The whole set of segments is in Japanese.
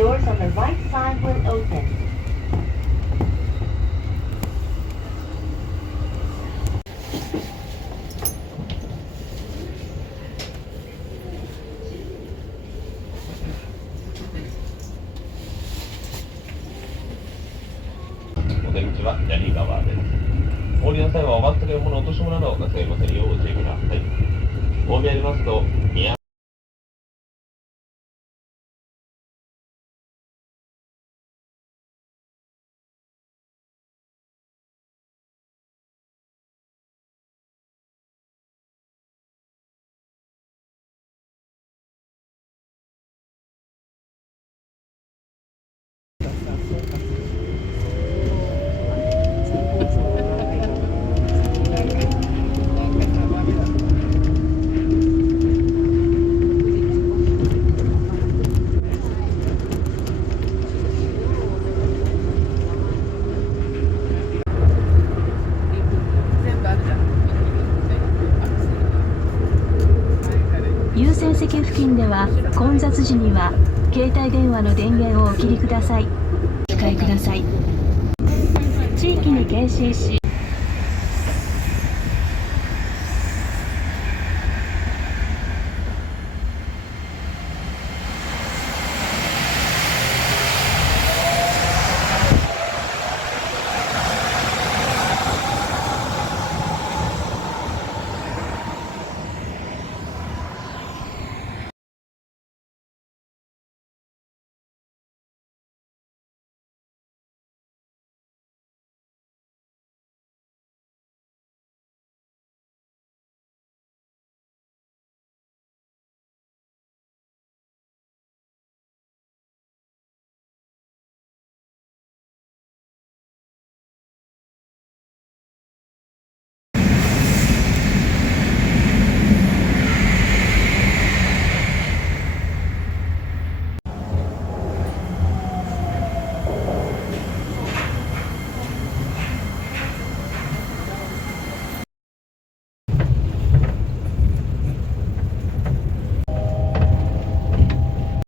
doors on the right side will open. お出口は左側です。お降りの際はおバッグで物落とし物などなさいませんようご注意ください。お見ありますと、宮優先席付近では混雑時には携帯電話の電源をお切りください。お控えください。地域に検診し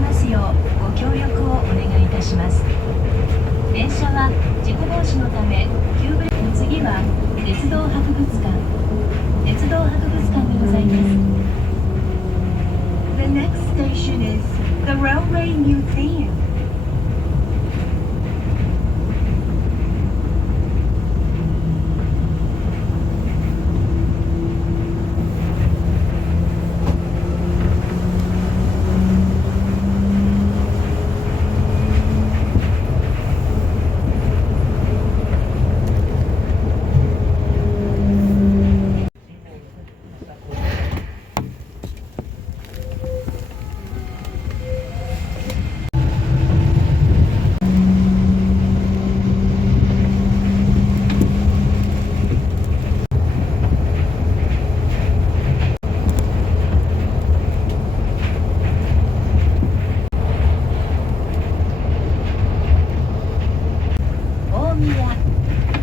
ますようご協力をお願いいたします。電車は事故防止のため急ブレーキの次は鉄道博物館でございます。The next station is the Railway Museum.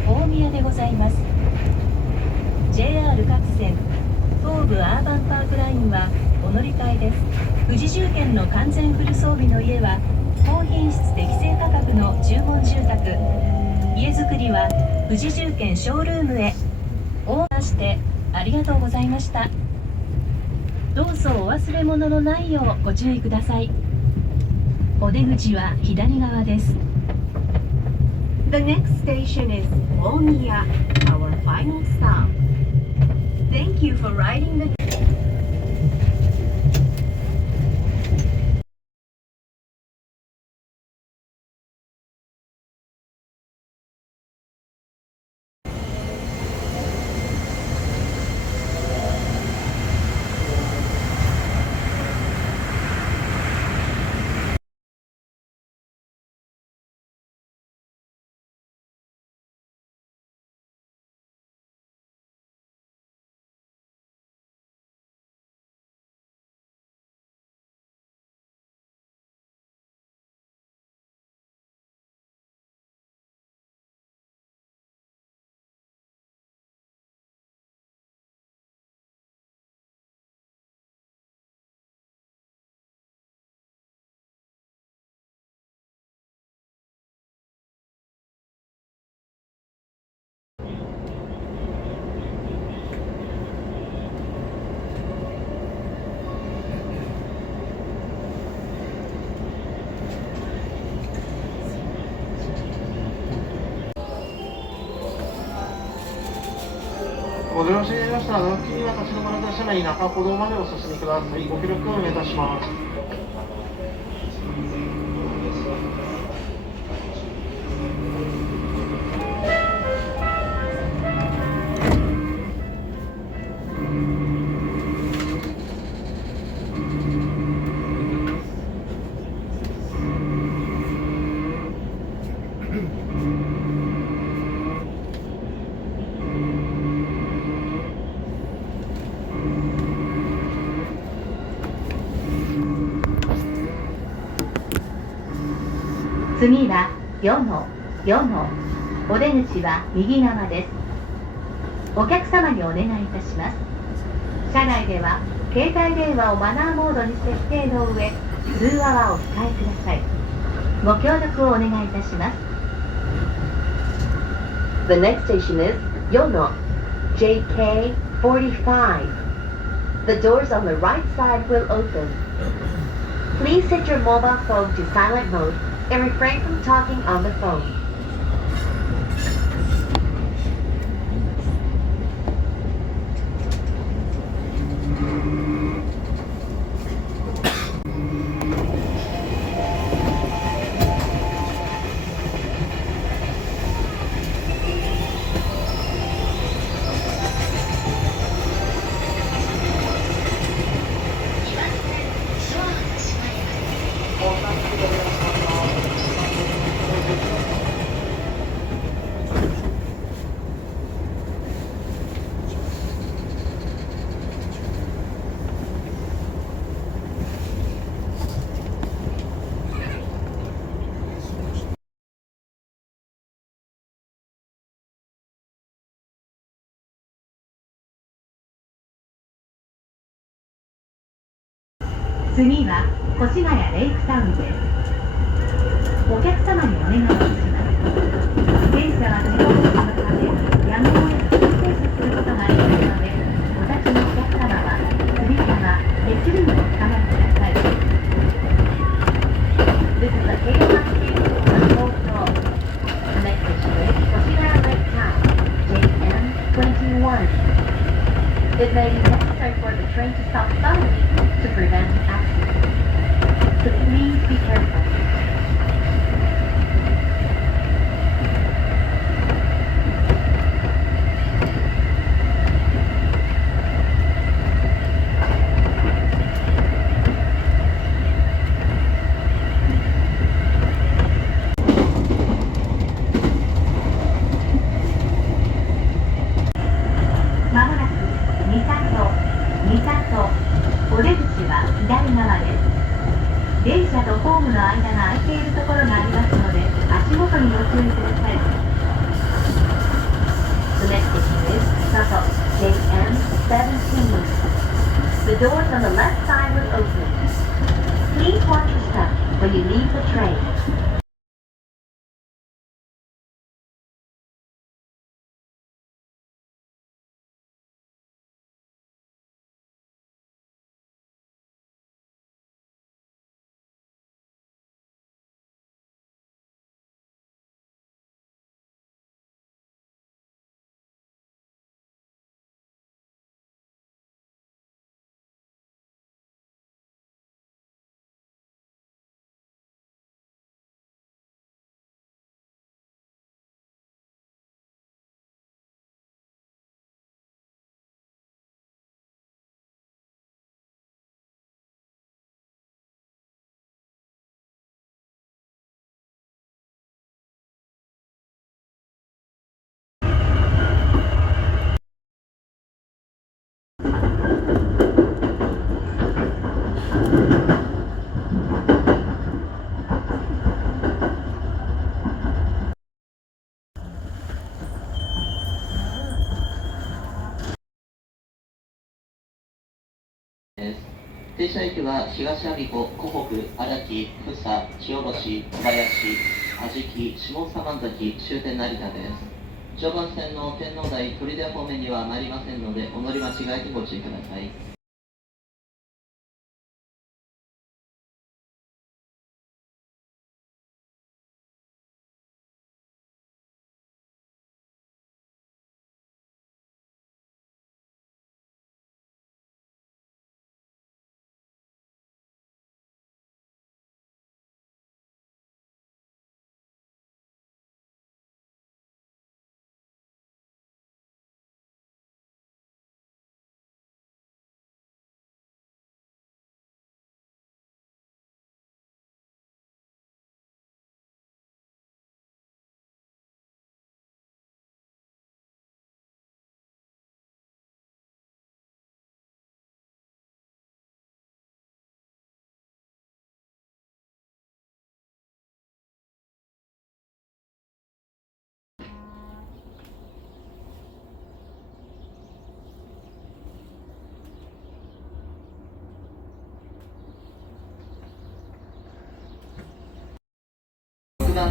大宮でございます。 JR 各線東武アーバンパークラインはお乗り換えです。富士重建の完全フル装備の家は高品質適正価格の注文住宅。家づくりは富士重建ショールームへ。おましてありがとうございました。どうぞお忘れ物のないようご注意ください。お出口は左側です。 The next station is Omiya, our final stop. Thank you for riding the ご乗車になりましたら、南京には立ち止まらず車内中歩道までお進みください。ご協力をお願いいたします。次は4のお出口は右側です。お客様にお願いいたします。車内では携帯電話をマナーモードに設定の上、通話はお控えください。ご協力をお願いいたします。The next station is Yono, JK45. The doors on the right side will open. Please set your mobile phone to silent mode and refrain from talking on the phone. 次は越谷レイクタウンです。お客様にお願いいたします。電車は地方のためやむを得ず急停車することがありますので、お立ちのお客様はつり革、手すりにおつかまりください。This is a KMIT Unfold. The next station is Koshigaya Lake Town, JM21. It may be necessary for the train to stop suddenly to prevent an accident. So please be careful. まもなく三郷お出口は左側です。電車とホームの間が空いているところがありますので、足元にご注意ください。The next station is Sato, JM17. The doors on the left side will open. Please watch your step when you leave the train.です。停車駅は東我孫子、湖北、荒木、福生、千代星、小林、安食、下総崎、終点成田です。常磐線の天王台、砦方面には参りませんので、お乗り間違いにご注意ください。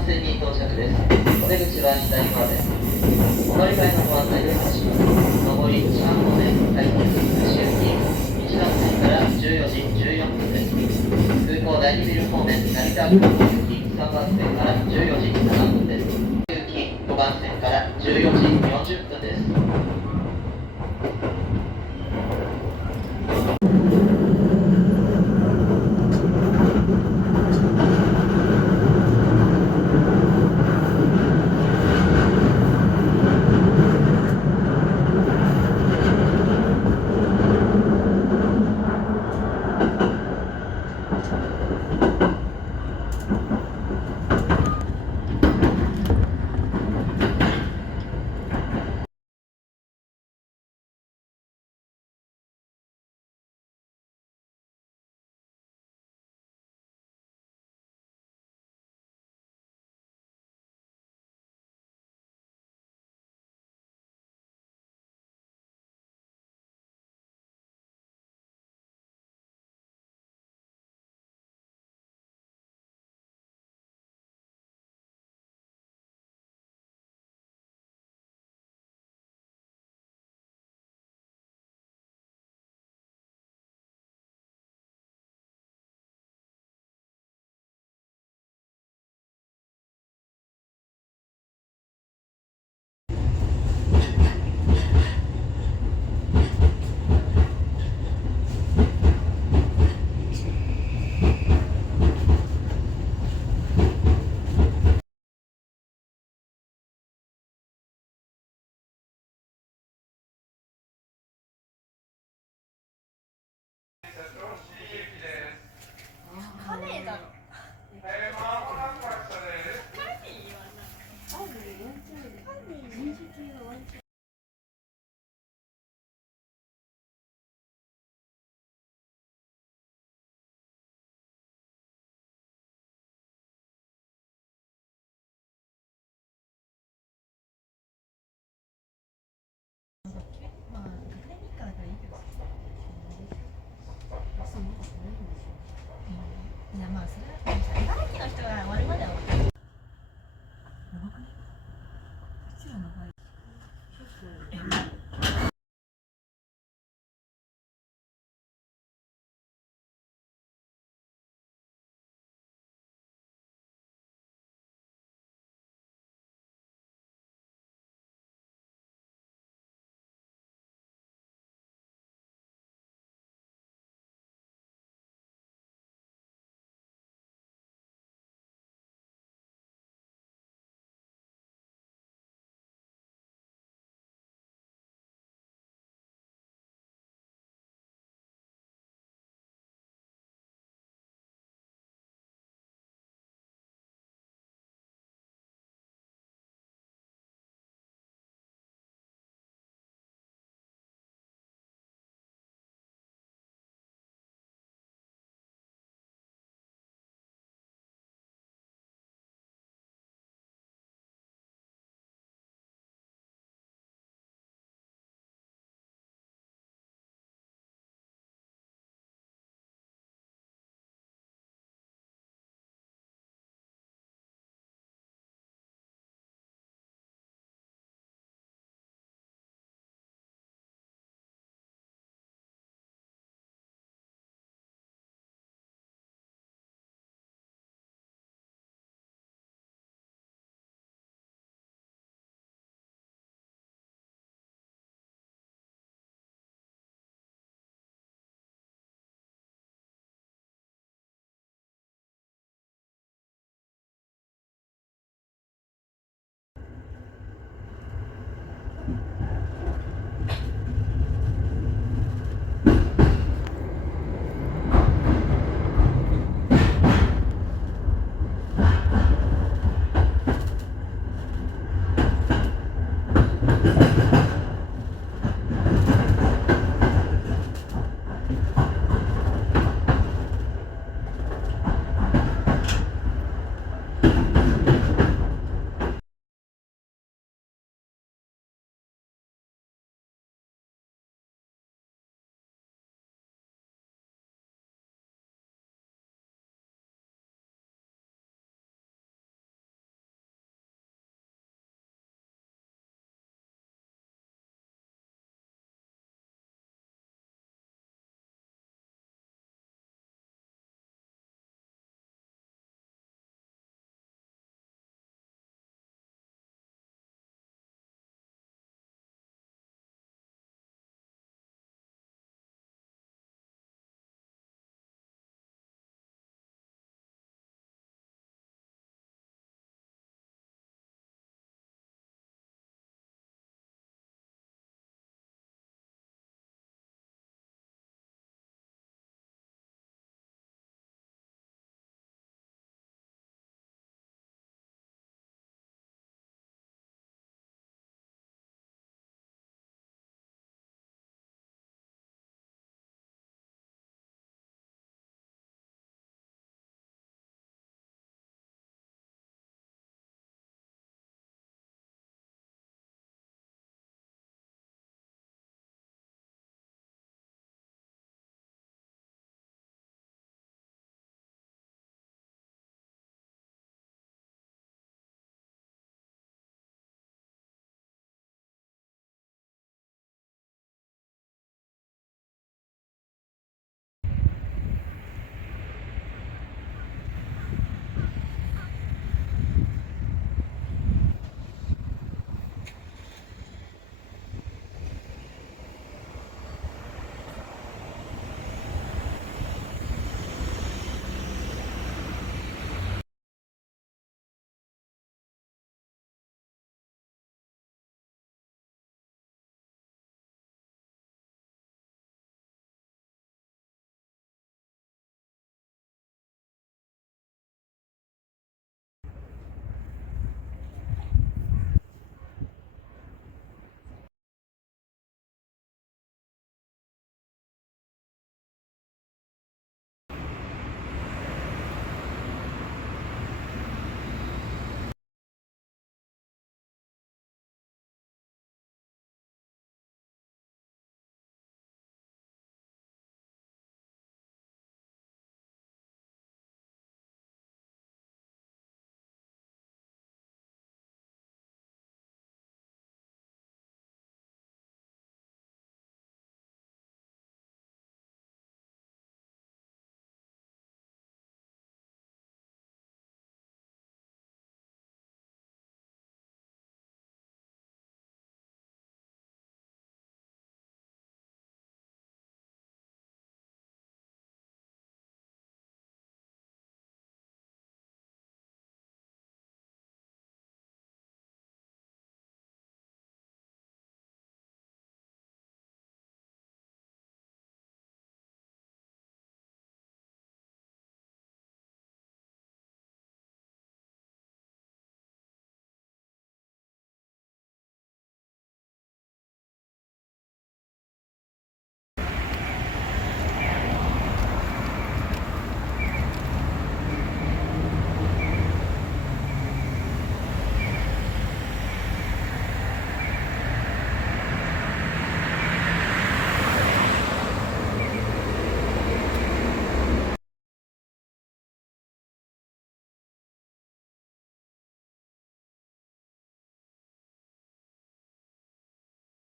番線に到着です。お出口は左側です。お乗り換えのご案内をいたします。上り1番方面、開店、串行き、1番線から14時14分です。空港第2ビル方面、成田空港行き、3番線から14時7分です。行き5番線から14時40分です。